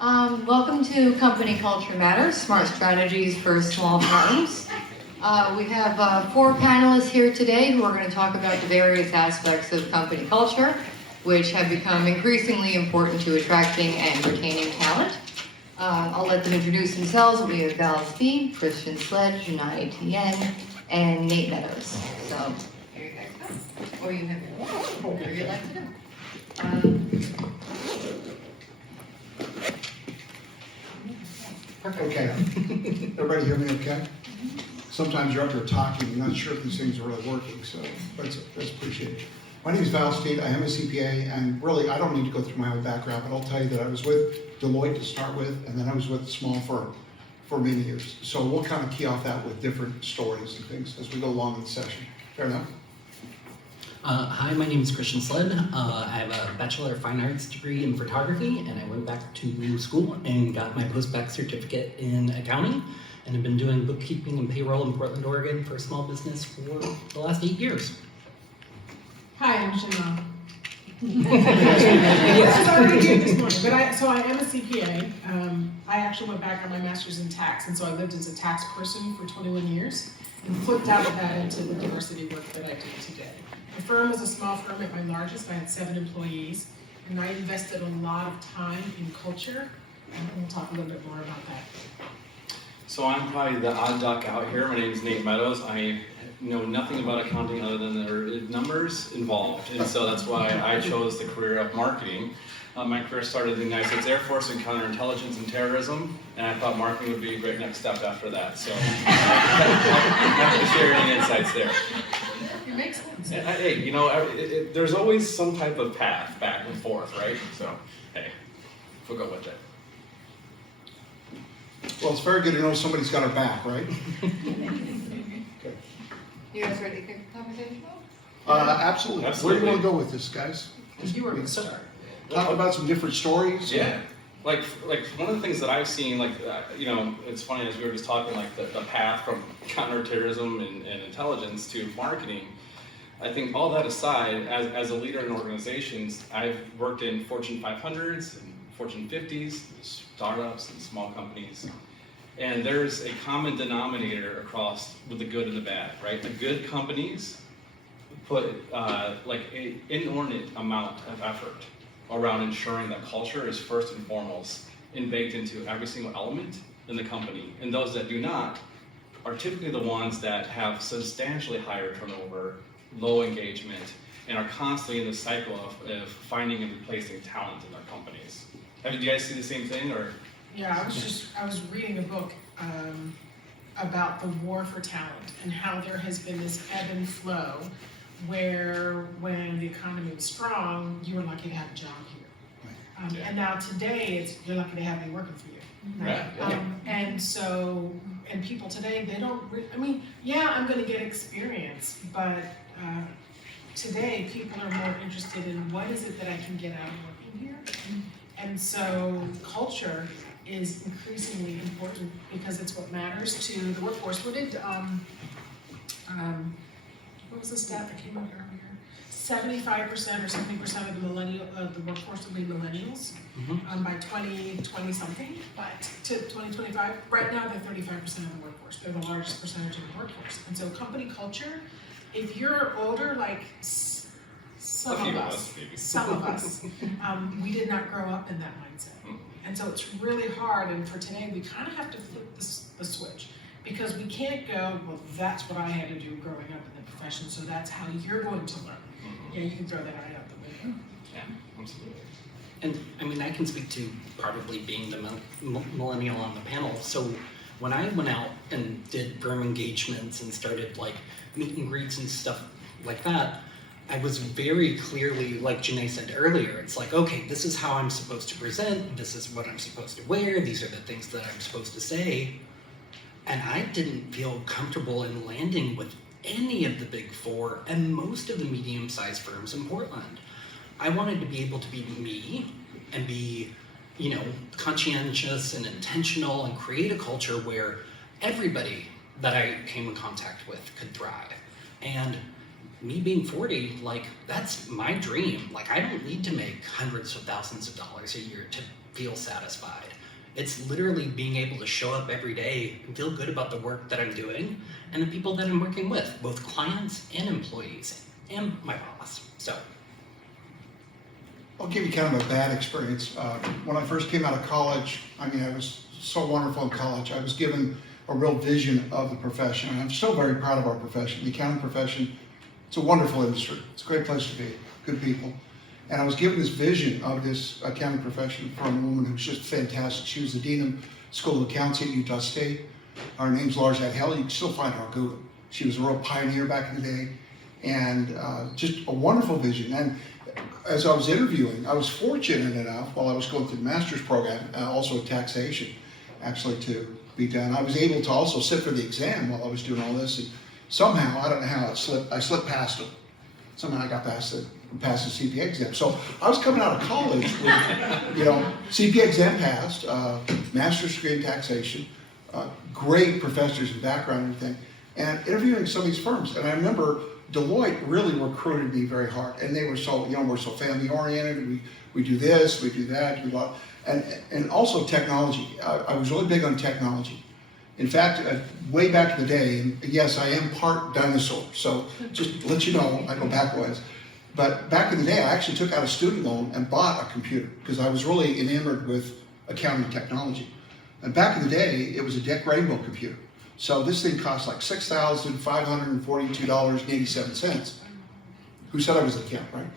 Welcome to Company Culture Matters, Smart Strategies for Small Firms. We have 4 panelists here today who are going to talk about the various aspects of company culture, which have become increasingly important to attracting and retaining talent. I'll let them introduce themselves. We have Val Speed, Christian Sledge, Janai Tien, and Nate Meadows. So, here you guys go. Or you have whatever you'd like to do. Okay. Everybody hear me okay? Sometimes you're up there talking, you're not sure if these things are really working, so that's appreciated. My name is Val Steed, I am a CPA, and really I don't need to go through my whole background, but I'll tell you that I was with Deloitte to start with, and then I was with a small firm for many years. So we'll kind of key off that with different stories and things as we go along in the session. Fair enough? Hi, my name is Christian Sled. I have a Bachelor of Fine Arts degree in photography, and I went back to school and got my post-bac certificate in accounting, and have been doing bookkeeping and payroll in Portland, Oregon for a small business for the last 8 years. Hi, I'm Shana. This is already here this morning, but I am a CPA. I actually went back on my master's in tax, and so I lived as a tax person for 21 years and flipped out of that into the diversity work that I do today. The firm was a small firm. At my largest, I had 7 employees, and I invested a lot of time in culture, and we'll talk a little bit more about that. So I'm probably the odd duck out here. My name is Nate Meadows. I know nothing about accounting other than there are numbers involved, and so that's why I chose the career of marketing. My career started in the United States Air Force in counterintelligence and terrorism, and I thought marketing would be a great next step after that. So happy to share any insights there. It makes sense. Hey, you know, there's always some type of path back and forth, right? So, hey, we'll go with it. Well, it's very good to know somebody's got our back, right? Okay. You guys ready to kick the conversation off? Absolutely. Where do Absolutely. you want to go with this, guys? You were a star. Talk about some different stories. Yeah, like one of the things that I've seen, you know, it's funny as we were just talking, like the path from counterterrorism and intelligence to marketing. I think all that aside, as a leader in organizations, I've worked in Fortune 500s and Fortune 50s, startups and small companies. And there's a common denominator across with the good and the bad, right? The good companies put like an inordinate amount of effort around ensuring that culture is first and foremost and baked into every single element in the company. And those that do not are typically the ones that have substantially higher turnover, low engagement, and are constantly in the cycle of finding and replacing talent in their companies. Do you guys see the same thing, or? Yeah, I was reading a book about the war for talent and how there has been this ebb and flow where when the economy was strong, you were lucky to have a job here. And now today, you're lucky to have me working for you. Right. And people today, they don't, I mean, yeah, I'm gonna get experience, but today people are more interested in what is it that I can get out of working here. And so culture is increasingly important because it's what matters to the workforce. What was the stat that came out earlier? 75% or 70% of the workforce will be millennials by 2020 something, but to 2025. Right now, they're 35% of the workforce. They're the largest percentage of the workforce. And so company culture, if you're older, like some of us, we did not grow up in that mindset. And so it's really hard, and for today, we kind of have to flip the switch. Because we can't go, well, that's what I had to do growing up in the profession, so that's how you're going to learn. Yeah, you can throw that right out the window. Yeah, absolutely. And I mean, I can speak to probably being the millennial on the panel. So when I went out and did firm engagements and started like meet and greets and stuff like that, I was very clearly, like Janae said earlier, it's like, okay, this is how I'm supposed to present, this is what I'm supposed to wear, these are the things that I'm supposed to say. And I didn't feel comfortable in landing with any of the big 4 and most of the medium-sized firms in Portland. I wanted to be able to be me and be, you know, conscientious and intentional and create a culture where everybody that I came in contact with could thrive. And me being 40, like, that's my dream. Like, I don't need to make hundreds of thousands of dollars a year to feel satisfied. It's literally being able to show up every day and feel good about the work that I'm doing and the people that I'm working with, both clients and employees and my boss. So I'll give you kind of a bad experience. When I first came out of college, I mean, I was so wonderful in college. I was given a real vision of the profession, and I'm still very proud of our profession. The accounting profession, it's a wonderful industry. It's a great place to be, good people. And I was given this vision of this accounting profession from a woman who's just fantastic. She was the dean of School of Accounting at Utah State. Her name's Lars Adhel. You can still find her on Google. She was a real pioneer back in the day, and just a wonderful vision. And as I was interviewing, I was fortunate enough, while I was going through the master's program, also taxation, actually to be done. I was able to also sit for the exam while I was doing all this, and somehow, I don't know how I slipped past them. Somehow I got past the CPA exam. So I was coming out of college with, CPA exam passed, master's degree in taxation, great professors and background and everything, and interviewing some of these firms. And I remember Deloitte really recruited me very hard, and they were so, we're so family oriented. We do this, we do that, we do that. And also technology. I was really big on technology. In fact, way back in the day, and yes, I am part dinosaur, so just to let you know, I go back ways. But back in the day, I actually took out a student loan and bought a computer because I was really enamored with accounting technology. And back in the day, it was a DEC Rainbow computer. So this thing cost like $6,542.87. Who said I was an accountant, right?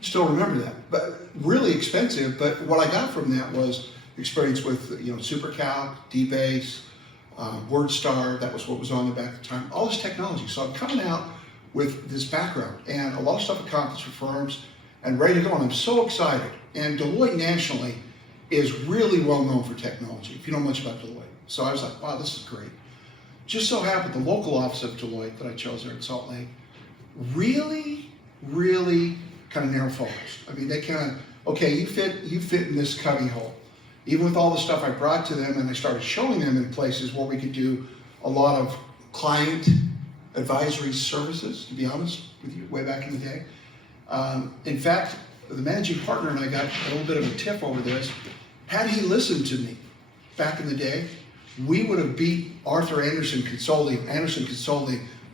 Still remember that, but really expensive. But what I got from that was experience with, SuperCalc, DBase, WordStar. That was what was on the back at the time. All this technology. So I'm coming out with this background and a lot of stuff accomplished for firms and ready to go. And I'm so excited. And Deloitte nationally is really well known for technology, if you know much about Deloitte. So I was like, wow, this is great. Just so happened the local office of Deloitte that I chose there in Salt Lake really kind of narrow focused. I mean, they kind of, okay, you fit in this cubby hole. Even with all the stuff I brought to them, and I started showing them in places where we could do a lot of client advisory services, to be honest with you, way back in the day. In fact, the managing partner and I got a little bit of a tip over this. Had he listened to me back in the day, we would have beat Arthur Anderson Consulting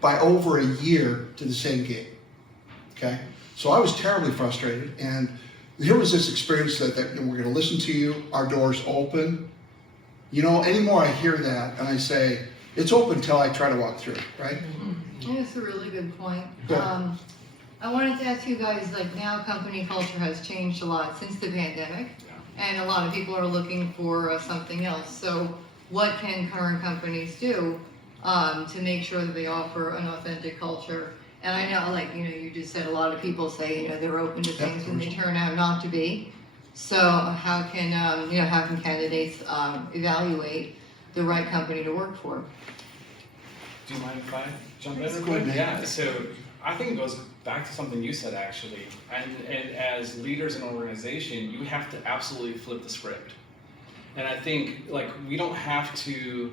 by over a year to the same game, okay? So I was terribly frustrated, and here was this experience that we're gonna listen to you, our door's open. Anymore I hear that, and I say, it's open until I try to walk through it, right? That's a really good point. Good. I wanted to ask you guys, now company culture has changed a lot since the pandemic, and a lot of people are looking for something else. So what can current companies do to make sure that they offer an authentic culture? And I know, you just said a lot of people say, they're open to things when they turn out not to be. So how can candidates evaluate the right company to work for? Do you mind if I jump in? Go ahead, Nate. Yeah, so I think it goes back to something you said actually. And as leaders in an organization, you have to absolutely flip the script. And I think we don't have to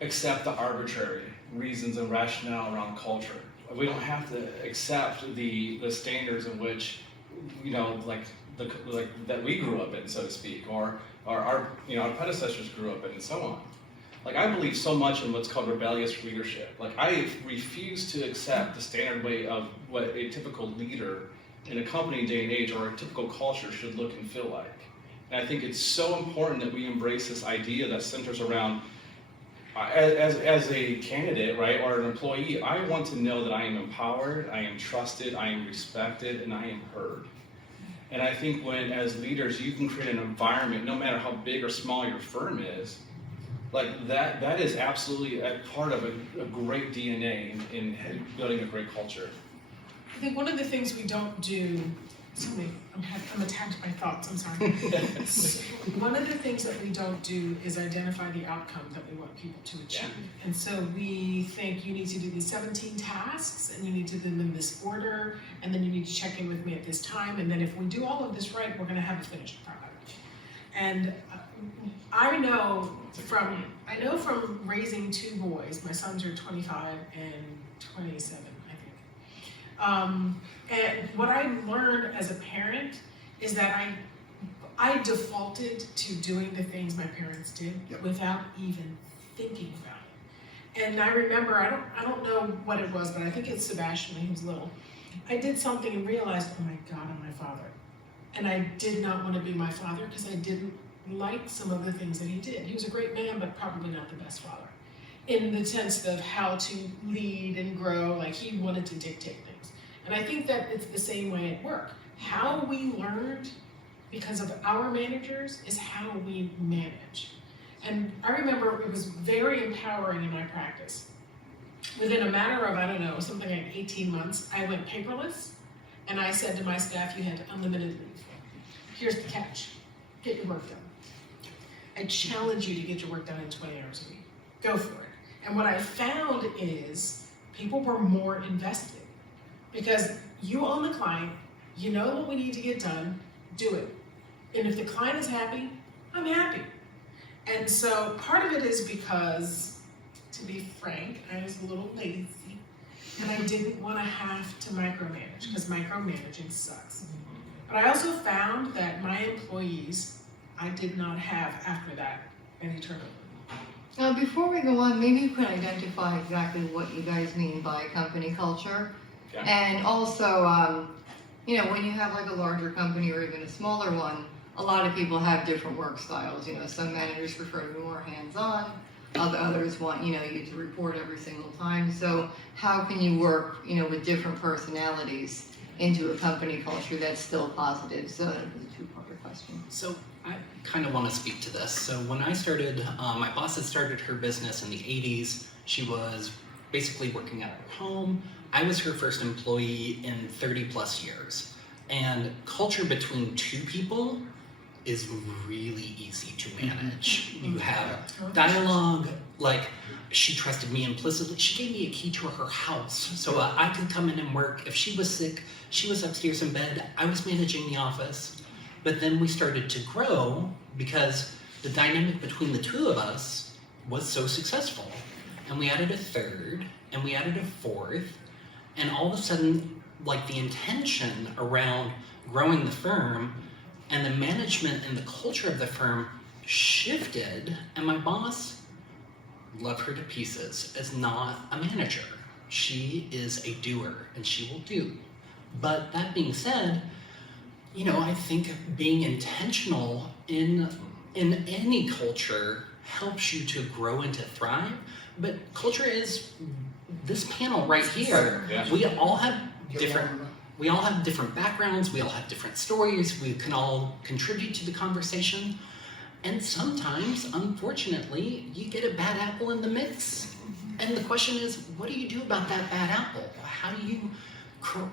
accept the arbitrary reasons and rationale around culture. We don't have to accept the standards in which, that we grew up in, so to speak, or our predecessors grew up in, and so on. I believe so much in what's called rebellious leadership. I refuse to accept the standard way of what a typical leader in a company day and age or a typical culture should look and feel like. And I think it's so important that we embrace this idea that centers around, as a candidate, right, or an employee, I want to know that I am empowered, I am trusted, I am respected, and I am heard. And I think when, as leaders, you can create an environment, no matter how big or small your firm is, that is absolutely a part of a great DNA in building a great culture. I think one of the things we don't do, I'm attacked by thoughts, I'm sorry. One of the things that we don't do is identify the outcome that we want people to achieve. Yeah. And so we think you need to do these 17 tasks, and you need to do them in this order, and then you need to check in with me at this time, and then if we do all of this right, we're gonna have a finished product. And I know from raising two boys, my sons are 25 and 27, I think. And what I learned as a parent is that I defaulted to doing the things my parents did Yep. without even thinking about it. And I remember, I don't know what it was, but I think it's Sebastian when he was little. I did something and realized, oh my God, I'm my father. And I did not want to be my father because I didn't like some of the things that he did. He was a great man, but probably not the best father. In the sense of how to lead and grow, like he wanted to dictate things. And I think that it's the same way at work. How we learned because of our managers is how we manage. And I remember it was very empowering in my practice. Within a matter of, I don't know, something like 18 months, I went paperless, and I said to my staff, you had unlimited leave. Here's the catch, get your work done. I challenge you to get your work done in 20 hours a week. Go for it. And what I found is people were more invested because you own the client, you know what we need to get done, do it. And if the client is happy, I'm happy. And so part of it is because, to be frank, I was a little lazy and I didn't want to have to micromanage because micromanaging sucks. But I also found that my employees, I did not have after that any turnover. Now, before we go on, maybe you could identify exactly what you guys mean by company culture. Okay. And also, you know, when you have like a larger company or even a smaller one, a lot of people have different work styles. You know, some managers prefer to be more hands-on, others want, you know, you to report every single time. So how can you work, you know, with different personalities into a company culture that's still positive? So that was a two-part question. So I kind of want to speak to this. So when I started, my boss had started her business in the 80s. She was basically working at her home. I was her first employee in 30 plus years. And culture between two people is really easy to manage. You have dialogue, like she trusted me implicitly. She gave me a key to her house so I could come in and work. If she was sick, she was upstairs in bed. I was managing the office. But then we started to grow because the dynamic between the two of us was so successful. And we added a third, and we added a fourth, and all of a sudden, like the intention around growing the firm and the management and the culture of the firm shifted, and my boss, love her to pieces, is not a manager. She is a doer, and she will do. But that being said, you know, I think being intentional in any culture helps you to grow and to thrive. But culture is this panel right here. Yeah. We all have different backgrounds, we all have different stories, we can all contribute to the conversation. And sometimes, unfortunately, you get a bad apple in the mix. And the question is, what do you do about that bad apple? How do you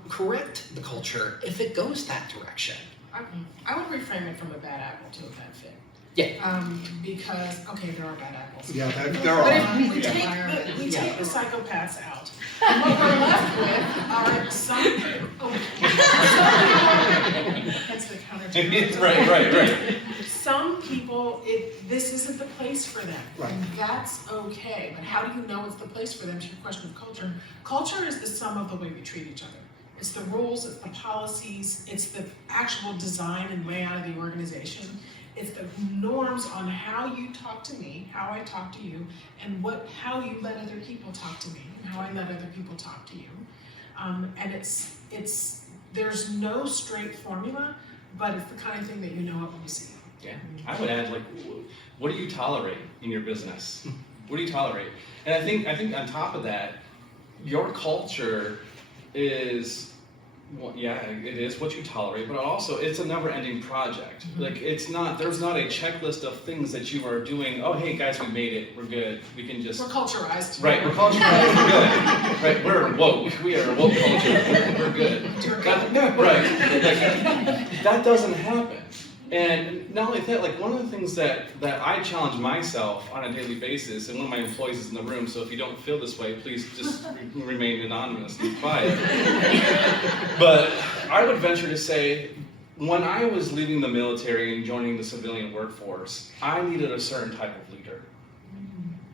correct the culture if it goes that direction? I would reframe it from a bad apple to a bad fit. Yeah. Because, okay, there are bad apples. Yeah, there But are. if we Yeah. take the psychopaths out, and what we're left with are some that's the counter. Right. Some people, this isn't the place for them. Right. And that's okay, but how do you know it's the place for them? To your question of culture. Culture is the sum of the way we treat each other. It's the rules, it's the policies, it's the actual design and layout of the organization. It's the norms on how you talk to me, how I talk to you, and how you let other people talk to me, and how I let other people talk to you. And there's no straight formula, but it's the kind of thing that you know it when you see it. Yeah, I would add, like, what do you tolerate in your business? What do you tolerate? And I think on top of that, your culture is, well, yeah, it is what you tolerate, but also it's a never-ending project. Like, there's not a checklist of things that you are doing. Oh, hey guys, we made it. We're good. We can just. We're culturized. Right, we're culturized. We're good. Right, we're woke. We are a woke culture. We're good. Right. Like, that doesn't happen. And not only that, like, one of the things that I challenge myself on a daily basis, and one of my employees is in the room, so if you don't feel this way, please just remain anonymous and quiet. But I would venture to say, when I was leaving the military and joining the civilian workforce, I needed a certain type of leader.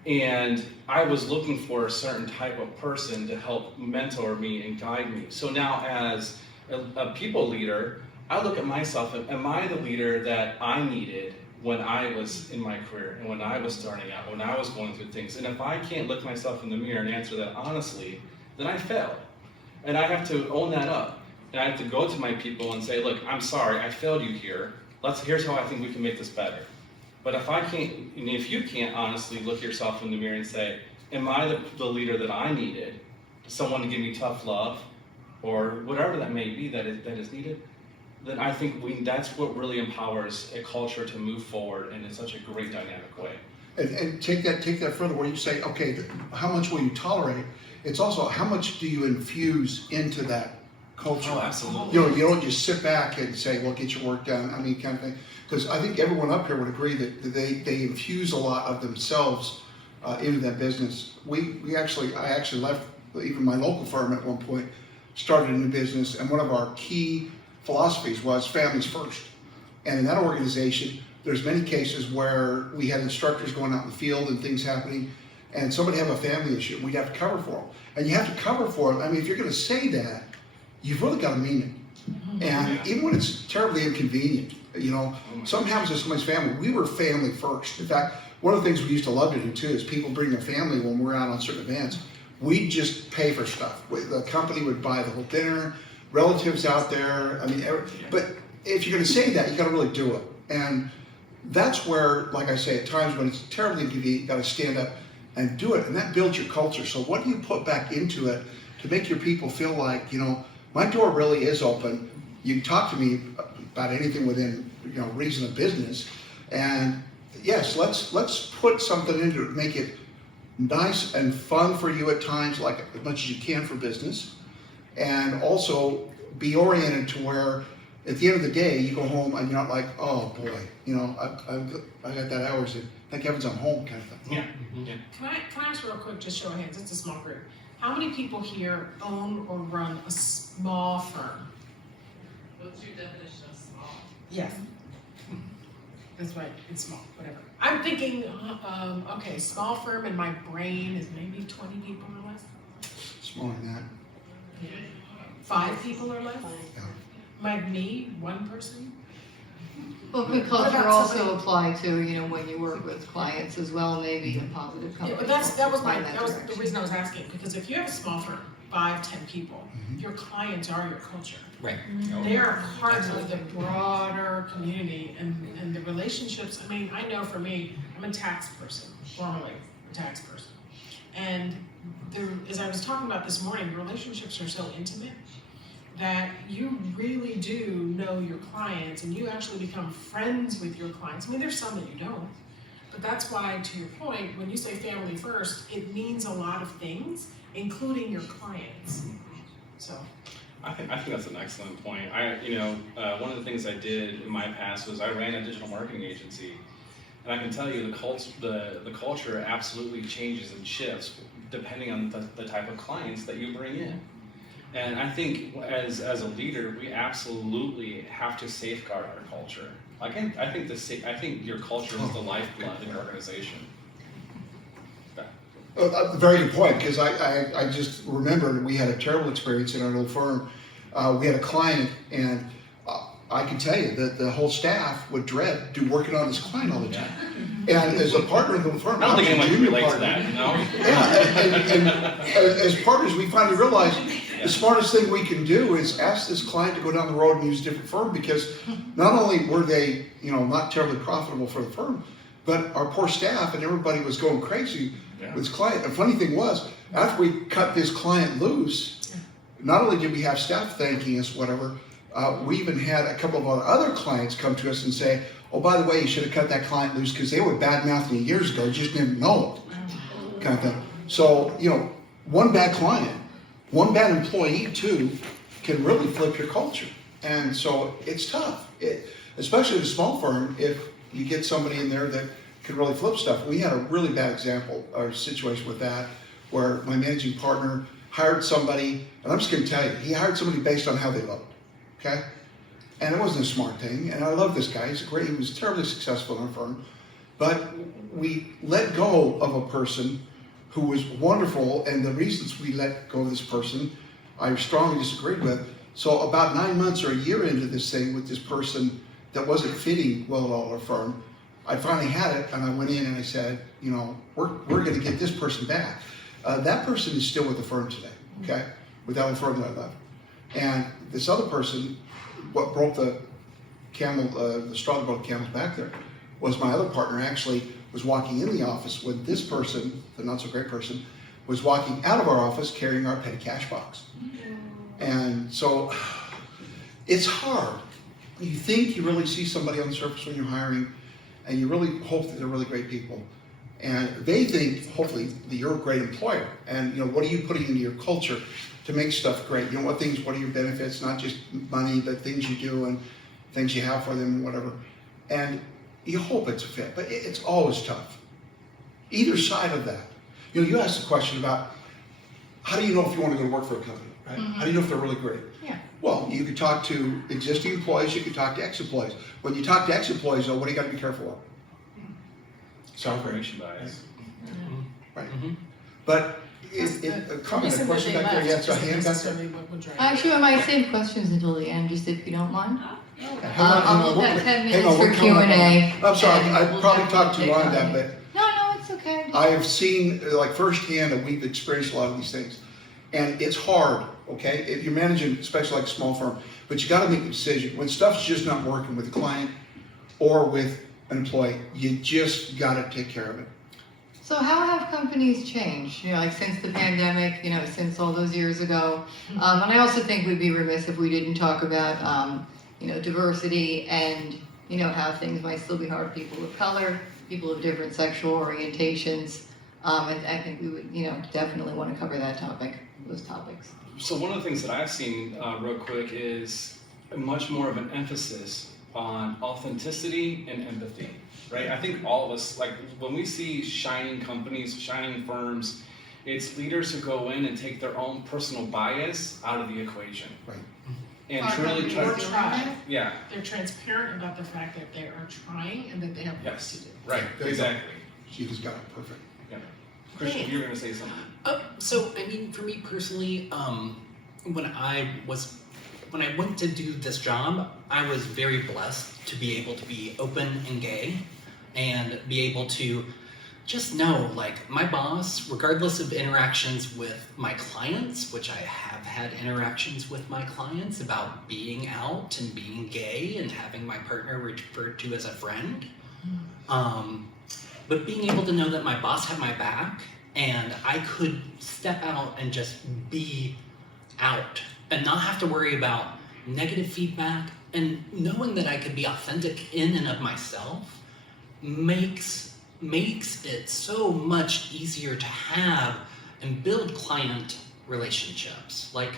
And I was looking for a certain type of person to help mentor me and guide me. So now as a people leader, I look at myself and am I the leader that I needed when I was in my career and when I was starting out, when I was going through things? And if I can't look myself in the mirror and answer that honestly, then I failed. And I have to own that up. And I have to go to my people and say, look, I'm sorry, I failed you here. Here's how I think we can make this better. But if I can't, and if you can't honestly look yourself in the mirror and say, am I the leader that I needed? Someone to give me tough love, or whatever that may be that is needed, then I think that's what really empowers a culture to move forward in such a great dynamic way. And take that further, where you say, okay, how much will you tolerate? It's also how much do you infuse into that culture? Oh, absolutely. You know, you don't just sit back and say, well, get your work done, I mean, kind of thing. Because I think everyone up here would agree that they infuse a lot of themselves into that business. I actually left even my local firm at one point, started a new business, and one of our key philosophies was families first. And in that organization, there's many cases where we had instructors going out in the field and things happening, and somebody have a family issue, we'd have to cover for them. And you have to cover for them. I mean, if you're going to say that, you've really got to mean it. And even when it's terribly inconvenient, you know, something happens to somebody's family, we were family first. In fact, one of the things we used to love to do too is people bring their family when we're out on certain events. We'd just pay for stuff. The company would buy the whole dinner, relatives out there. I mean, but if you're going to say that, you got to really do it. And that's where, like I say, at times when it's terribly inconvenient, you got to stand up and do it. And that builds your culture. So what do you put back into it to make your people feel like, you know, my door really is open. You can talk to me about anything within, you know, reason of business. And yes, let's put something into it, make it nice and fun for you at times, like as much as you can for business, and also be oriented to where at the end of the day you go home and you're not like, oh boy, you know, I got that hours in, thank heavens I'm home kind of thing. Yeah. Yeah. Can I ask real quick, just show of hands, it's a small group. How many people here own or run a small firm? What's your definition of small? Yes. That's right, it's small, whatever. I'm thinking, okay, small firm in my brain is maybe 20 people or less? Smaller than that. 5 people or less? Yeah. Like me, 1 person? Open What culture about also somebody- apply to, you know, when you work with clients as well, maybe a positive Yeah, company. but that was culture in that was the direction. reason I was asking, because if you have a small firm, 5, 10 people, Mhm. your clients are your culture. Right. They are part of the broader community and the relationships. I mean, I know for me, I'm a tax person, formerly a tax person. And as I was talking about this morning, relationships are so intimate that you really do know your clients and you actually become friends with your clients. I mean, there's some that you don't, but that's why, to your point, when you say family first, it means a lot of things, including your clients. So. I think that's an excellent point. One of the things I did in my past was I ran a digital marketing agency, and I can tell you the culture absolutely changes and shifts depending on the type of clients that you bring in. And I think as a leader, we absolutely have to safeguard our culture. I think your culture is the lifeblood in your organization. A very good point, because I just remembered we had a terrible experience in our old firm. We had a client, and I can tell you that the whole staff would dread working on this client all the time. And as a partner in the firm, I don't think was a anyone can junior relate to partner. that, you know? Yeah, and as partners, we finally realized the smartest thing we can do is ask this client to go down the road and use a different firm, because not only were they, you know, not terribly profitable for the firm, but our poor staff and everybody was going crazy with this client. The funny thing was, after we cut this client loose, not only did we have staff thanking us, whatever, we even had a couple of our other clients come to us and say, oh, by the way, you should have cut that client loose because they were bad-mouthing you years ago, you just didn't know it, kind of thing. So, you know, one bad client, one bad employee too, can really flip your culture. And so it's tough, especially in a small firm, if you get somebody in there that can really flip stuff. We had a really bad example or situation with that, where my managing partner hired somebody, and I'm just gonna tell you, he hired somebody based on how they looked, okay? And it wasn't a smart thing, and I love this guy, he was terribly successful in our firm, but we let go of a person who was wonderful, and the reasons we let go of this person, I strongly disagreed with. So about 9 months or a year into this thing with this person that wasn't fitting well at all our firm, I finally had it, and I went in and I said, you know, we're gonna get this person back. That person is still with the firm today, okay? With the other firm that I left. And this other person, what broke the straw that broke the camel's back there, was my other partner actually was walking in the office when this person, the not so great person, was walking out of our office carrying our petty cash box. And so it's hard. You think you really see somebody on the surface when you're hiring, and you really hope that they're really great people. And they think, hopefully, that you're a great employer. And you know, what are you putting into your culture to make stuff great? You know, what are your benefits, not just money, but things you do and things you have for them and whatever. And you hope it's a fit, but it's always tough. Either side of that. You know, you asked the question about, how do you know if you want to go to work for a company, right? How do you know if they're really great? Yeah. Well, you could talk to existing employees, you could talk to ex-employees. When you talk to ex-employees, though, what do you got to be careful of? Confirmation bias. Right. Mhm. But a The comment, a reason question that back they there, left yes, a isn't hand back there? necessarily what would drive it. Actually, I might save questions until the end, just if you don't mind. Hang on, I'll we're- have 10 hang minutes on, for we're coming up on Q&A. that. I'm sorry, and I we'll probably definitely talked too take long on on that, it. but No, it's okay. I have seen, like firsthand, and we've experienced a lot of these things. And it's hard, okay? If you're managing, especially like a small firm, but you gotta make a decision. When stuff's just not working with a client or with an employee, you just gotta take care of it. So how have companies changed? You know, like since the pandemic, you know, since all those years ago. And I also think we'd be remiss if we didn't talk about, you know, diversity and, you know, how things might still be hard for people of color, people of different sexual orientations. And I think we would, you know, definitely want to cover that topic, those topics. So one of the things that I've seen real quick is much more of an emphasis on authenticity and empathy, right? I think all of us, like when we see shining companies, shining firms, it's leaders who go in and take their own personal bias out of the equation. Right. And Our truly companies try Or doing try. that? yeah, They're transparent about the fact that they are trying and that they have work yes, to do. right, exactly. She just got it perfect. Yeah. Christian, you were gonna say something. So I mean, for me personally, when I went to do this job, I was very blessed to be able to be open and gay, and be able to just know, like, my boss, regardless of interactions with my clients, which I have had interactions with my clients about being out and being gay and having my partner referred to as a friend. But being able to know that my boss had my back and I could step out and just be out and not have to worry about negative feedback, and knowing that I could be authentic in and of myself makes it so much easier to have and build client relationships. Like,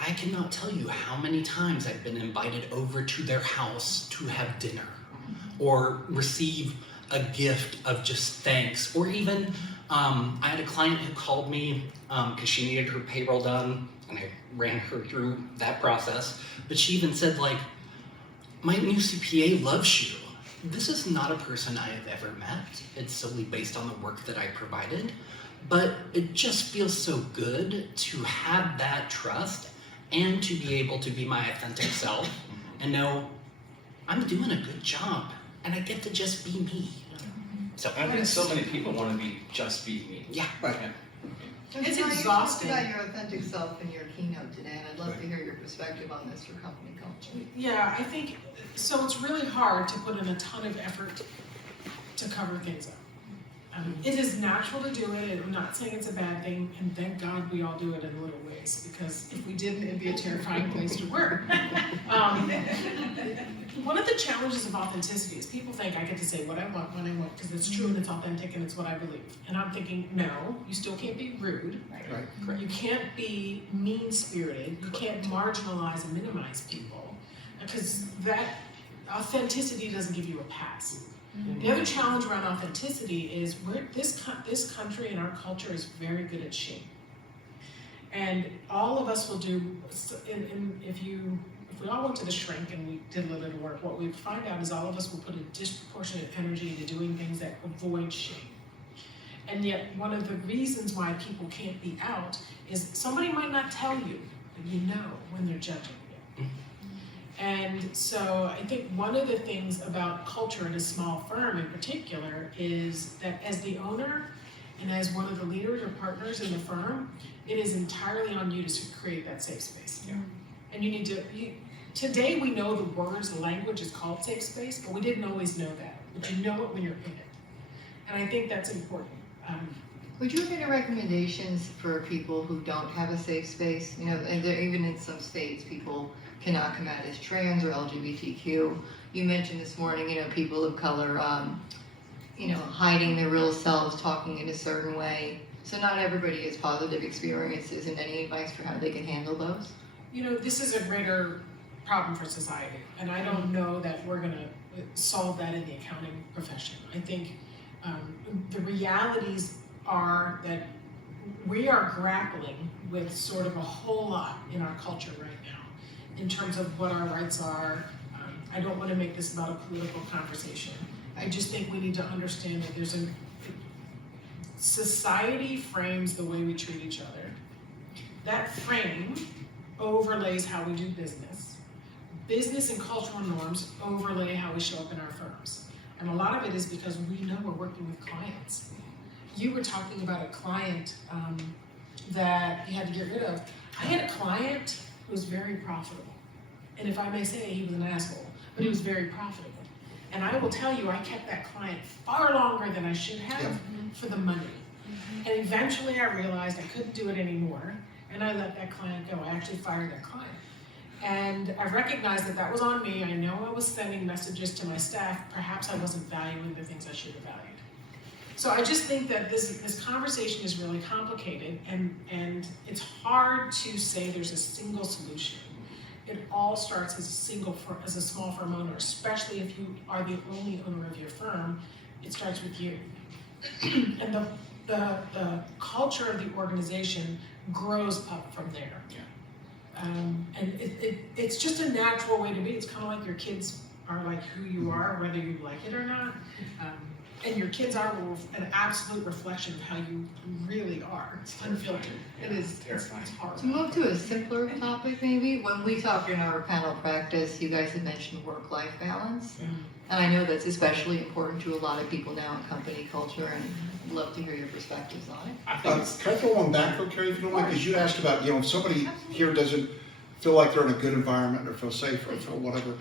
I cannot tell you how many times I've been invited over to their house to have dinner or receive a gift of just thanks, or even I had a client who called me because she needed her payroll done, and I ran her through that process, but she even said, like, my new CPA loves you. This is not a person I have ever met. It's solely based on the work that I provided, but it just feels so good to have that trust and to be able to be my authentic self and know I'm doing a good job and I get to just be me. So I think so many people want to be just be me. yeah. Right. It's Ryan, exhausting. You talked about your authentic self in your keynote today, and I'd love to hear your perspective on this for company culture. Yeah, I think, so it's really hard to put in a ton of effort to cover things up. It is natural to do it, and I'm not saying it's a bad thing, and thank God we all do it in little ways, because if we didn't, it'd be a terrifying place to work. One of the challenges of authenticity is people think I get to say what I want when I want, because it's true and it's authentic and it's what I believe. And I'm thinking, no, you still can't be rude. Right. You can't be mean-spirited, you can't marginalize and minimize people, because that authenticity doesn't give you a pass. The other challenge around authenticity is this country and our culture is very good at shame. And all of us will do, if we all went to the shrink and we did a little work, what we'd find out is all of us will put a disproportionate energy into doing things that avoid shame. And yet, one of the reasons why people can't be out is somebody might not tell you, but you know when they're judging you. And so I think one of the things about culture in a small firm in particular is that as the owner and as one of the leaders or partners in the firm, it is entirely on you to create that safe space. Yeah. And you need to, today we know the words, the language is called safe space, but we didn't always know that. But you know it when you're in it. And I think that's important. Would you have any recommendations for people who don't have a safe space? You know, and there, even in some states, people cannot come out as trans or LGBTQ. You mentioned this morning, you know, people of color, you know, hiding their real selves, talking in a certain way. So not everybody has positive experiences, and any advice for how they can handle those? You know, this is a greater problem for society, and I don't know that we're gonna solve that in the accounting profession. I think the realities are that we are grappling with sort of a whole lot in our culture right now in terms of what our rights are. I don't want to make this about a political conversation. I just think we need to understand that there's a society frames the way we treat each other. That frame overlays how we do business. Business and cultural norms overlay how we show up in our firms. And a lot of it is because we know we're working with clients. You were talking about a client that you had to get rid of. I had a client who was very profitable. And if I may say, he was an asshole, but he was very profitable. And I will tell you, I kept that client far longer than I should have for the money. And eventually I realized I couldn't do it anymore, and I let that client go. I actually fired that client. And I recognized that that was on me. I know I was sending messages to my staff. Perhaps I wasn't valuing the things I should have valued. So I just think that this conversation is really complicated, and it's hard to say there's a single solution. It all starts as a small firm owner, especially if you are the only owner of your firm. It starts with you. And the culture of the organization grows up from there. Yeah. And it's just a natural way to be. It's kind of like your kids are like who you are, whether you like it or not. And your kids are an absolute reflection of how you really are. It's unfiltered. Yeah, It is terrifying. It's hard. To move to a simpler topic maybe, when we talked in our panel practice, you guys had mentioned work-life balance. And I know that's especially important to a lot of people now in company culture, and I'd love to hear your perspectives on it. I think it's, Can I throw one back though, Carrie, if you don't mind? Because you asked about, you know, if somebody here doesn't feel like they're in a good environment or feel safe or feel whatever,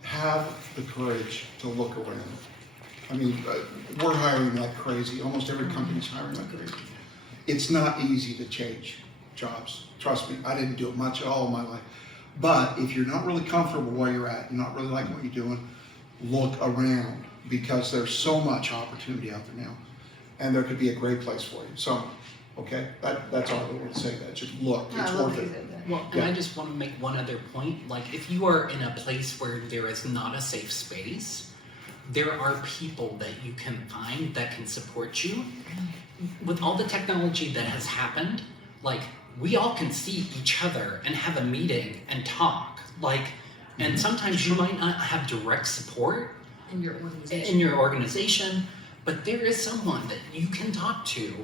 have the courage to look around. I mean, we're hiring like crazy. Almost every company's hiring like crazy. It's not easy to change jobs. Trust me, I didn't do it much at all in my life. But if you're not really comfortable where you're at, you're not really liking what you're doing, look around, because there's so much opportunity out there now. And there could be a great place for you. So, okay, that's all I want to say. That just look, I it's love worth that you it. said that. Well, and I just want to make one other point. Like, if you are in a place where there is not a safe space, there are people that you can find that can support you. With all the technology that has happened, like, we all can see each other and have a meeting and talk. Like, and sometimes you might not have direct support In your organization. in your organization, but there is someone that you can talk to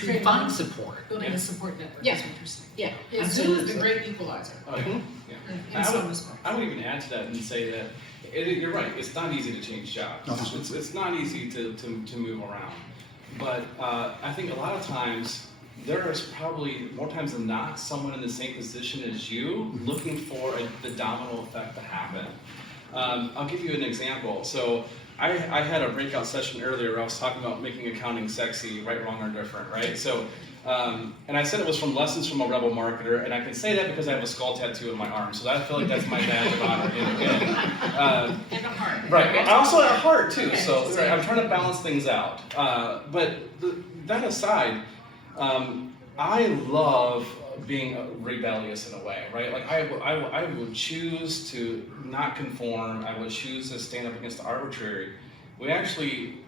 Great. find support. Building a support network Yeah. is what you're saying. Yeah, Yeah, Zoom is the absolutely. great equalizer Mhm. yeah. in some respects. I would even add to that and say that you're right. It's not easy to change jobs. No. It's not easy to move around. But I think a lot of times there is probably more times than not someone in the same position as you looking for the domino effect to happen. I'll give you an example. So I had a breakout session earlier where I was talking about making accounting sexy, right, wrong, or different, right? So, and I said it was from Lessons from a Rebel Marketer, and I can say that because I have a skull tattoo on my arm, so I feel like that's my badge of honor. And a heart. Right, I also have a heart too, Okay, so so- I'm trying to balance things out. But that aside, I love being rebellious in a way, right? Like I would choose to not conform. I would choose to stand up against the arbitrary. We actually,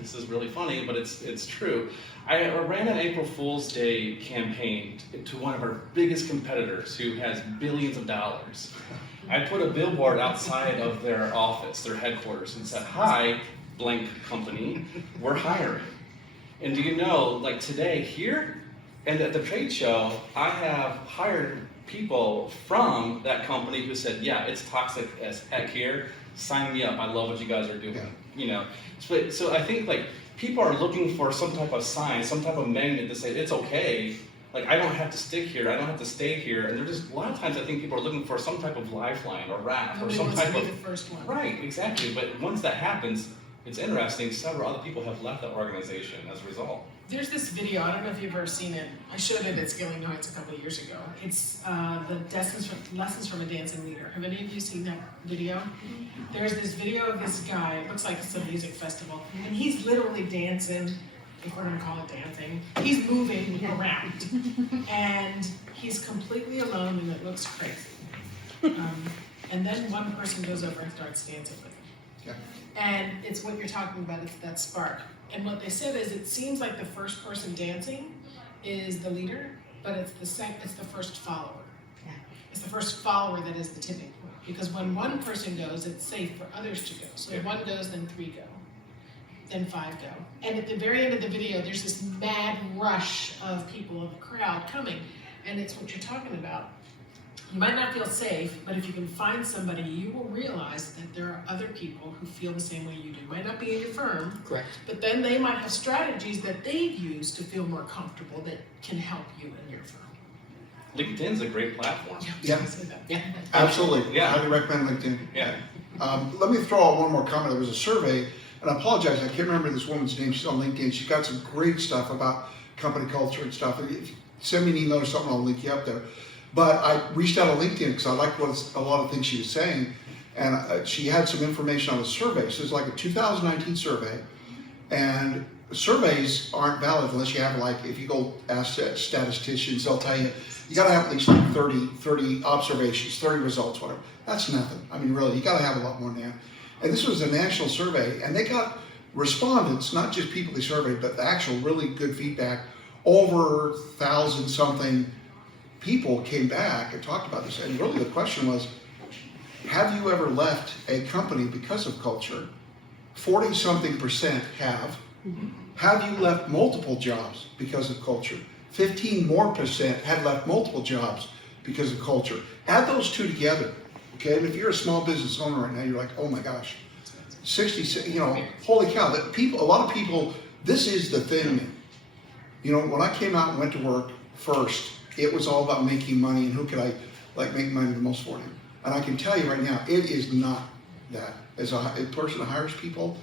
this is really funny, but it's true. I ran an April Fool's Day campaign to one of our biggest competitors who has billions of dollars. I put a billboard outside of their office, their headquarters, and said, "Hi, blank company, we're hiring." And do you know, like today here, And at the trade show, I have hired people from that company who said, yeah, it's toxic as heck here. Sign me up. I love what you guys are doing. Yeah. You know, so I think like people are looking for some type of sign, some type of magnet to say it's okay. Like I don't have to stick here. I don't have to stay here. And there's just a lot of times I think people are looking for some type of lifeline or raft or Nobody some wants to type be of the first one. right, exactly. But once that happens, it's interesting. Several other people have left the organization as a result. There's this video, I don't know if you've ever seen it. I showed it at Scaling Heights a couple of years ago. It's the Lessons from a Dancing Leader. Have any of you seen that video? There's this video of this guy, it looks like it's a music festival, and he's literally dancing, if we're gonna call it dancing. He's moving around, and he's completely alone, and it looks crazy. And then one person goes over and starts dancing with him. Yeah. And it's what you're talking about, it's that spark. And what they said is it seems like the first person dancing is the leader, but it's the first follower. Yeah. It's the first follower that is the tipping point. Because when one person goes, it's safe for others to go. So if one goes, then 3 go. Then 5 go. And at the very end of the video, there's this mad rush of people, of a crowd coming. And it's what you're talking about. You might not feel safe, but if you can find somebody, you will realize that there are other people who feel the same way you do. Might not be in your firm, Correct. but then they might have strategies that they've used to feel more comfortable that can help you in your firm. LinkedIn's a great platform. Yeah. Say that. Yeah. Absolutely. Yeah. Highly recommend LinkedIn. Yeah. Let me throw out one more comment. There was a survey, and I apologize, I can't remember this woman's name. She's on LinkedIn. She's got some great stuff about company culture and stuff. If you send me an email or something, I'll link you up there. But I reached out on LinkedIn because I liked a lot of things she was saying, and she had some information on a survey. So it's like a 2019 survey, and surveys aren't valid unless you have, like, if you go ask statisticians, they'll tell you, you gotta have at least like 30 observations, 30 results, whatever. That's nothing. I mean, really, you gotta have a lot more than that. And this was a national survey, and they got respondents, not just people they surveyed, but the actual really good feedback. Over 1,000 something people came back and talked about this. And really the question was, have you ever left a company because of culture? 40 something percent have. Have you left multiple jobs because of culture? 15 more percent had left multiple jobs because of culture. Add those two together, okay? And if you're a small business owner right now, you're like, oh my gosh, 60, you know, holy cow, that people, a lot of people, this is the thing. You know, when I came out and went to work first, it was all about making money and who could I like make money the most for him. And I can tell you right now, it is not that. As a person that hires people,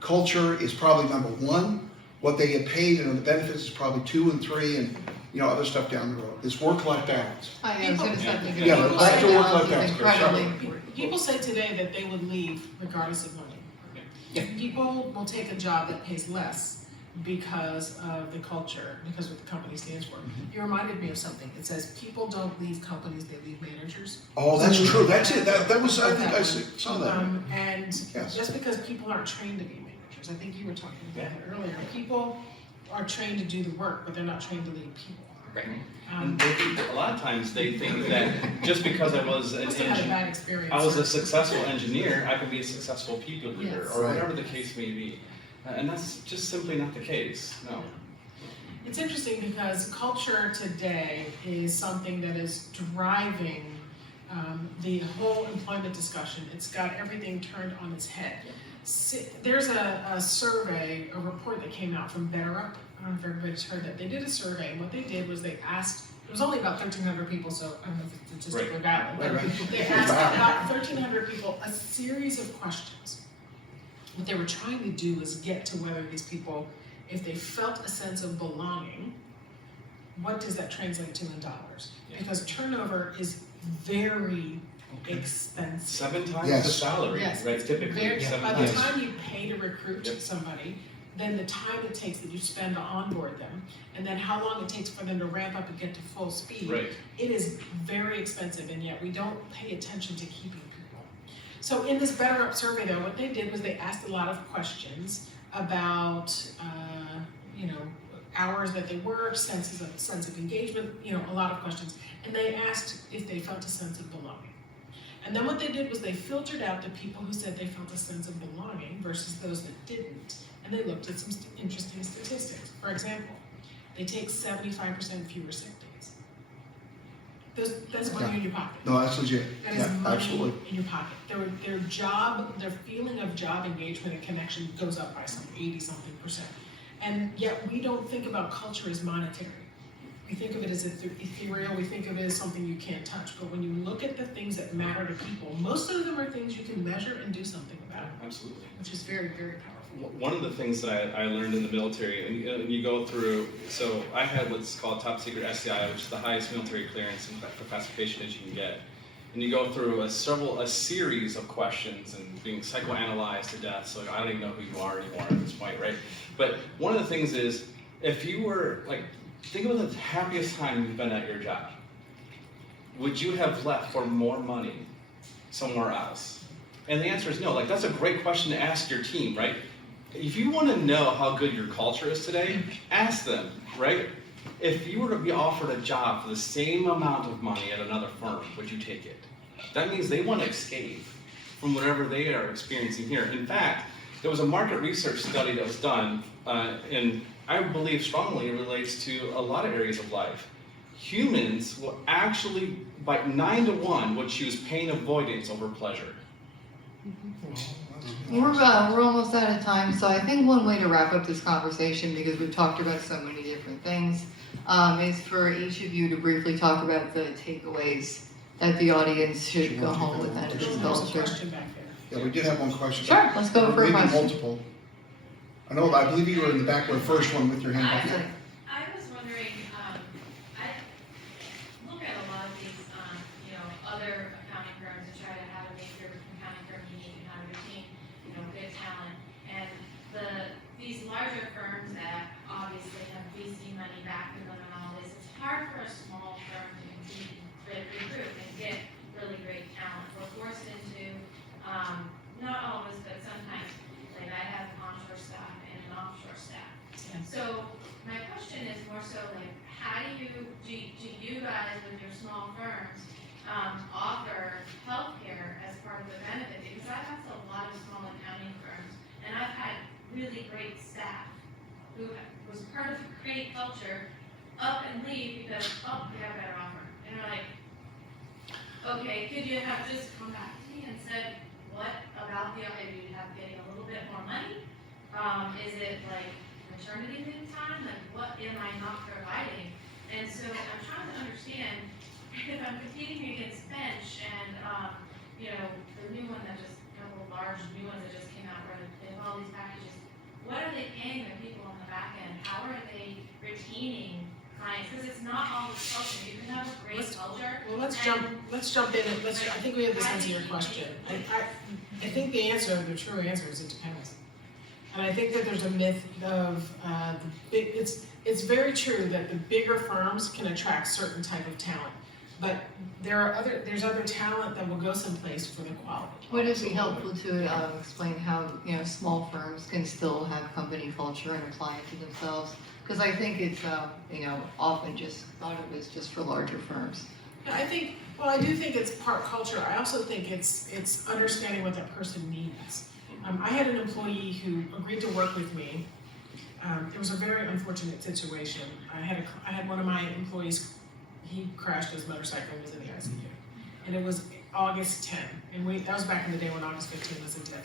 culture is probably number 1. What they get paid and the benefits is probably 2 and 3, and you know, other stuff down the road. It's work-life balance. I was gonna say, Yeah, but back to work-life balance. incredibly Sorry. important. People say today that they would leave regardless of money. Yeah. People will take a job that pays less because of the culture, because of what the company stands for. You reminded me of something. It says people don't leave companies, they leave managers. Oh, that's true. That's it. That was, I think I saw that. And Yes. just because people aren't trained to be managers, I think you were talking about it earlier. People are trained to do the work, but they're not trained to lead people. Right. Um, And they think, a lot of times they think that just because I was an must have had a engineer, bad experience. I was a successful engineer, I could be a successful people leader, Yes. or Right. whatever the case may be. And that's just simply not the case, no. It's interesting because culture today is something that is driving the whole employment discussion. It's got everything turned on its head. There's a survey, a report that came out from BetterUp. I don't know if everybody's heard that. They did a survey, and what they did was they asked, it was only about 1,300 people, so I don't know if it's statistically valid, but Right. they asked about 1,300 people a series of questions. What they were trying to do was get to whether these people, if they felt a sense of belonging, what does that translate to in dollars? Yeah. Because turnover is very expensive. 7 times Yes. the salary, Yes. right, typically, Very, 7 by the times. time you pay to recruit Yep. somebody, then the time it takes that you spend to onboard them, and then how long it takes for them to ramp up and get to full speed. Right. It is very expensive, and yet we don't pay attention to keeping people. So in this BetterUp survey though, what they did was they asked a lot of questions about, hours that they work, sense of engagement, a lot of questions. And they asked if they felt a sense of belonging. And then what they did was they filtered out the people who said they felt a sense of belonging versus those that didn't. And they looked at some interesting statistics. For example, they take 75% fewer sick days. That's money in your pocket. No, that's legit. That is Yeah, money absolutely. in your pocket. Their feeling of job engagement and connection goes up by some 80-something%. And yet we don't think about culture as monetary. We think of it as ethereal, we think of it as something you can't touch. But when you look at the things that matter to people, most of them are things you can measure and do something about, Absolutely. which is very, very powerful. One of the things that I learned in the military, and you go through, so I had what's called top secret SCI, which is the highest military clearance for classification that you can get. And you go through a series of questions and being psychoanalyzed to death, so I don't even know who you are anymore at this point, right? But one of the things is, if you were, like, think about the happiest time you've been at your job. Would you have left for more money somewhere else? And the answer is no. Like, that's a great question to ask your team, right? If you want to know how good your culture is today, ask them, right? If you were to be offered a job for the same amount of money at another firm, would you take it? That means they want to escape from whatever they are experiencing here. In fact, there was a market research study that was done, and I believe strongly it relates to a lot of areas of life. Humans will actually, by 9 to 1, would choose pain avoidance over pleasure. We're almost out of time, so I think one way to wrap up this conversation, because we've talked about so many different things, is for each of you to briefly talk about the takeaways that the audience should go home with out of this There's a culture. question back there. Yeah, we did have one question. Sure, let's go for a Maybe question. multiple. I believe you were in the back row, first one with your hand up. I was wondering, I look at a lot of these, other accounting firms and try to how to make your accounting firm unique and how to retain, good talent. And these larger firms that obviously have VC money backing them and all this, it's hard for a small firm to compete, recruit and get really great talent. We're forced into, not always, but sometimes, like I have onshore staff and an offshore staff. So my question is more so like, how do you guys with your small firms offer healthcare as part of the benefit? Because I've had a lot of small accounting firms, and I've had really great staff who was part of the great culture up and leave because, we have a better offer. And they're like, okay, could you have just come back to me and said, what about the offer? You have getting a little bit more money? Is it like maternity leave time? Like, what am I not providing? And so I'm trying to understand if I'm competing against Bench and, the new one that just, a couple large new ones that just came out where they have all these packages. What are they paying the people on the back end? How are they retaining clients? Because it's not all the culture. You can have a great culture. Well, let's jump in and I think we have this answer your question. I think the true answer is it depends. And I think that there's a myth of it's very true that the bigger firms can attract certain type of talent, but there's other talent that will go someplace for the quality. Would it be helpful to explain how, small firms can still have company culture and apply it to themselves? Because I think it's, often just thought of as just for larger firms. Yeah, I do think it's part culture. I also think it's understanding what that person needs. I had an employee who agreed to work with me. It was a very unfortunate situation. I had one of my employees, he crashed his motorcycle and was in the ICU. And it was August 10, and that was back in the day when August 15 was a deadline.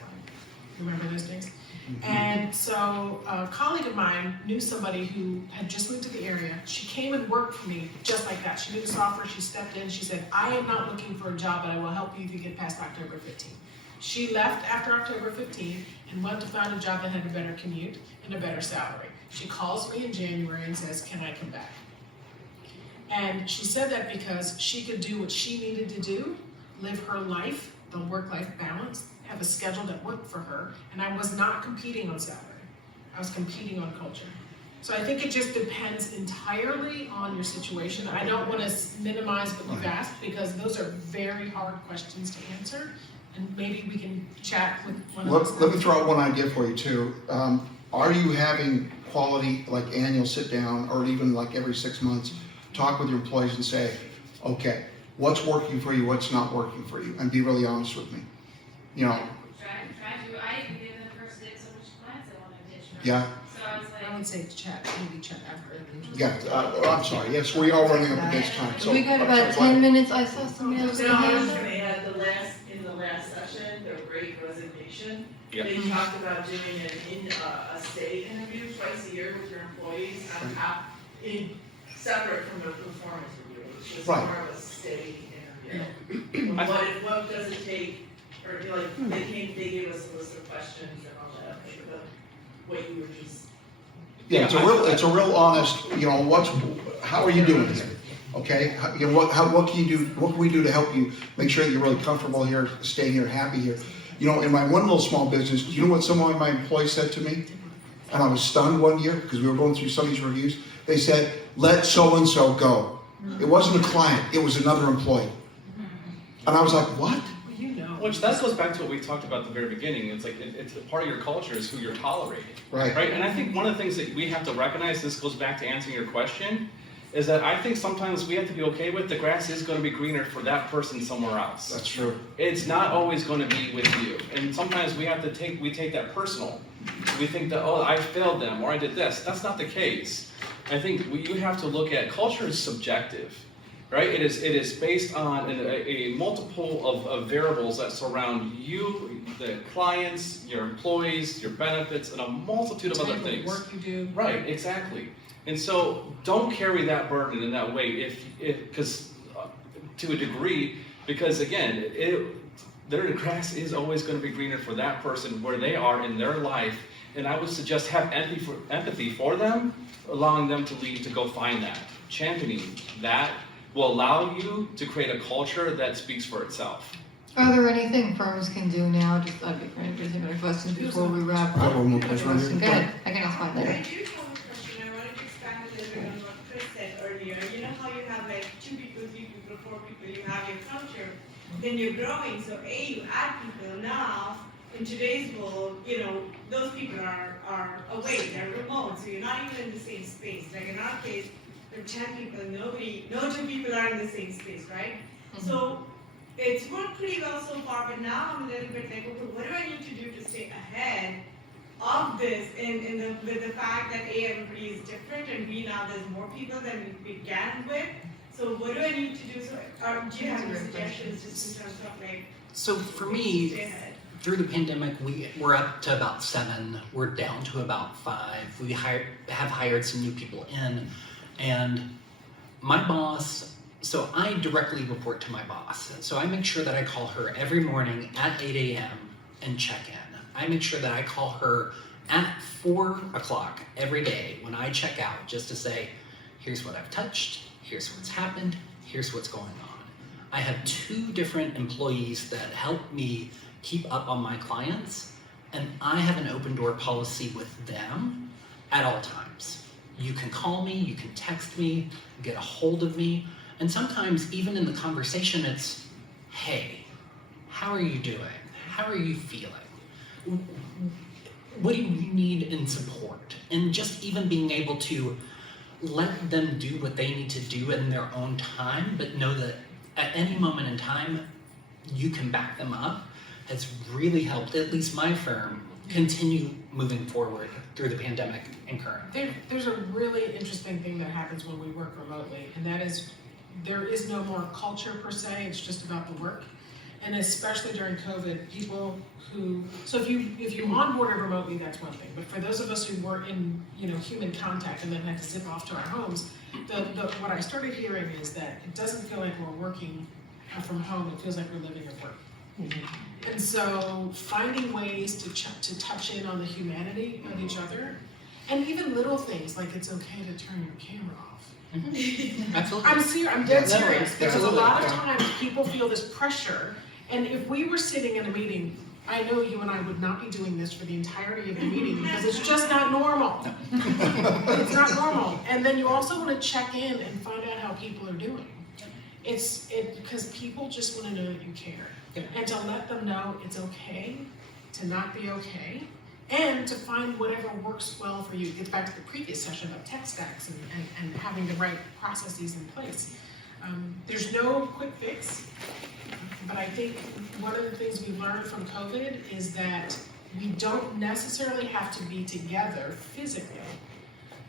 Remember those days? Mm-hmm. And so a colleague of mine knew somebody who had just moved to the area. She came and worked for me just like that. She knew the software, she stepped in, she said, I am not looking for a job, but I will help you if you get past October 15. She left after October 15 and went to find a job that had a better commute and a better salary. She calls me in January and says, can I come back? And she said that because she could do what she needed to do, live her life, the work-life balance, have a schedule that worked for her, and I was not competing on salary. I was competing on culture. So I think it just depends entirely on your situation. I don't want to minimize what you've asked because those are very hard questions to answer, and maybe we can chat with one of us. Let me throw out one idea for you too. Are you having quality, like annual sit down, or even like every 6 months, talk with your employees and say, okay, what's working for you, what's not working for you, and be really honest with me. Try to. I even gave them first dibs on which clients I want to ditch. Yeah. So I was like, I would say Chet, maybe Chet Everett. Yeah, I'm sorry, yes, we are running up against time, so. We got I'm about sorry, 10 minutes. I saw somebody else. No, with a I hand was up. gonna add, in the last session, the great resignation. Yeah. They talked about doing a stay interview twice a year with your employees on top, separate from the performance review, which is Right. more of a stay interview. What does it take, or they gave us a list of questions and all that, like what you were just. Yeah, it's a real honest, how are you doing here? Okay, what can you do, what can we do to help you make sure that you're really comfortable here, staying here, happy here? In my one little small business, do you know what some of my employees said to me? And I was stunned one year, because we were going through some of these reviews. They said, let so-and-so go. It wasn't a client, it was another employee. And I was like, what? Which that goes back to what we talked about at the very beginning. It's like it's a part of your culture is who you're tolerating, Right. right? And I think one of the things that we have to recognize, this goes back to answering your question, is that I think sometimes we have to be okay with the grass is going to be greener for that person somewhere else. That's true. It's not always going to be with you, and sometimes we take that personal. We think that, oh, I failed them or I did this. That's not the case. I think you have to look at culture is subjective. Right? It is based on a multiple of variables that surround you, the clients, your employees, your benefits, and a multitude of other Type things. work you do. Right, exactly. And so don't carry that burden in that way, because to a degree, because again, their grass is always going to be greener for that person where they are in their life. And I would suggest have empathy for them, allowing them to leave to go find that, championing that. Will allow you to create a culture that speaks for itself. Are there anything firms can do now? I'd be great if there's any other questions before we wrap up. One more question right here. Go ahead, I can ask mine I later. do have a question. I wanted to expand a little bit on what Chris said earlier. You know how you have like 2 people, 3 people, 4 people, you have your culture, then you're growing. So you add people. Now, in today's world, those people are away, they're remote, so you're not even in the same space. Like in our case, there are 10 people, no 2 people are in the same space, right? So it's worked pretty well so far, but now I'm a little bit like, okay, what do I need to do to stay ahead of this with the fact that A, everybody is different, and B, now there's more people than we began with. So what do I need to do? So do you have any suggestions just in terms of like, So for stay me, ahead? through the pandemic, we're up to about 7. We're down to about 5. We have hired some new people in. And my boss, so I directly report to my boss. So I make sure that I call her every morning at 8 a.m. and check in. I make sure that I call her at 4 o'clock every day when I check out, just to say, here's what I've touched, here's what's happened, here's what's going on. I have 2 different employees that help me keep up on my clients, and I have an open door policy with them at all times. You can call me, you can text me, get a hold of me, and sometimes even in the conversation it's, hey, how are you doing? How are you feeling? What do you need in support? And just even being able to let them do what they need to do in their own time, but know that at any moment in time, you can back them up, has really helped, at least my firm, continue moving forward through the pandemic and current. There's a really interesting thing that happens when we work remotely, and that is there is no more culture per se, it's just about the work. And especially during COVID, people so if you onboarded remotely, that's one thing, but for those of us who were in human contact and then had to zip off to our homes, what I started hearing is that it doesn't feel like we're working from home, it feels like we're living at work. And so finding ways to touch in on the humanity of each other, and even little things like it's okay to turn your camera off. Absolutely. I'm dead Yeah, no, serious, because a absolutely. lot of times people feel this pressure, and if we were sitting in a meeting, I know you and I would not be doing this for the entirety of the meeting, because it's just not normal. It's not normal, and then you also want to check in and find out how people are doing. Because people just want to know that you care. Yeah. And to let them know it's okay to not be okay, and to find whatever works well for you. It gets back to the previous session about tech stacks and having the right processes in place. There's no quick fix, but I think one of the things we learned from COVID is that we don't necessarily have to be together physically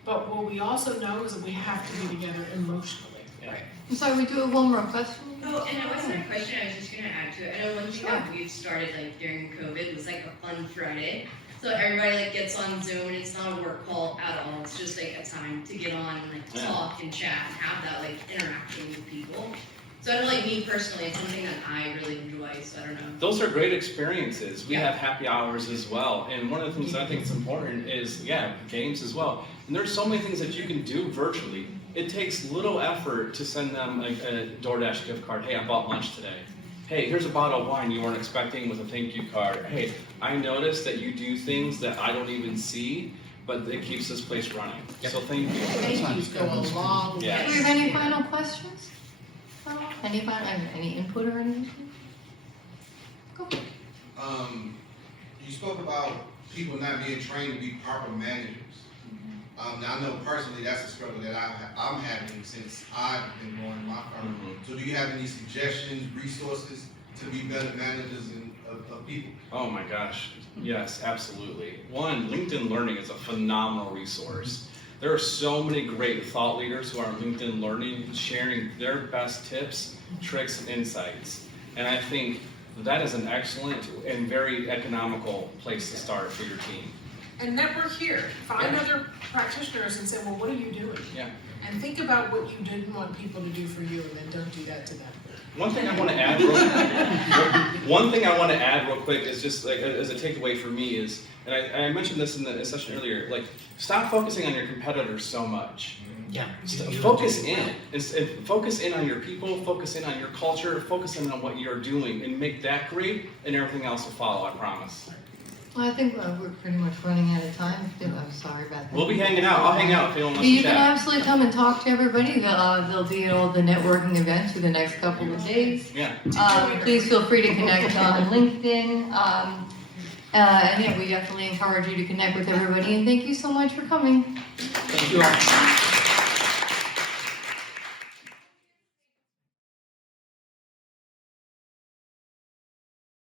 But what we also know is that we have to be together emotionally. I'm sorry, we do have one more question? Oh, and it wasn't a question, I was just gonna add to it. I know one thing that we've started like during COVID was like a fun Friday. So everybody like gets on Zoom and it's not a work call at all. It's just like a time to get on and like talk and chat and have that like interaction with people. So I know like me personally, it's something that I really enjoy, so I don't know. Those are great experiences. We have happy hours as well. And one of the things that I think is important is, games as well. And there's so many things that you can do virtually. It takes little effort to send them a DoorDash gift card. Hey, I bought lunch today. Hey, here's a bottle of wine you weren't expecting with a thank you card. Hey, I noticed that you do things that I don't even see, but it keeps this place running. So thank you. Thank you, go a long way. Yes. Do we have any final questions? Any input or anything? Go. You spoke about people not being trained to be proper managers. Now I know personally that's a struggle that I'm having since I've been growing my firm. So do you have any suggestions, resources to be better managers of people? Oh my gosh, yes, absolutely. One, LinkedIn Learning is a phenomenal resource. There are so many great thought leaders who are on LinkedIn Learning sharing their best tips, tricks, and insights. And I think that is an excellent and very economical place to start for your team. And network here, find other practitioners and say, well, what are you doing? Yeah. And think about what you didn't want people to do for you, and then don't do that to them. One thing I want to add real quick is just like as a takeaway for me is, and I mentioned this in the session earlier, like stop focusing on your competitors so much. Yeah. Focus in. Focus in on your people, focus in on your culture, focus in on what you're doing, and make that great, and everything else will follow, I promise. Well, I think we're pretty much running out of time. I'm sorry about that. We'll be hanging out. I'll hang out if anyone wants You to can chat. absolutely come and talk to everybody. They'll be at all the networking events for the next couple of days. Yeah. Please feel free to connect on LinkedIn. And yeah, we definitely encourage you to connect with everybody. And thank you so much for coming. Thank you all.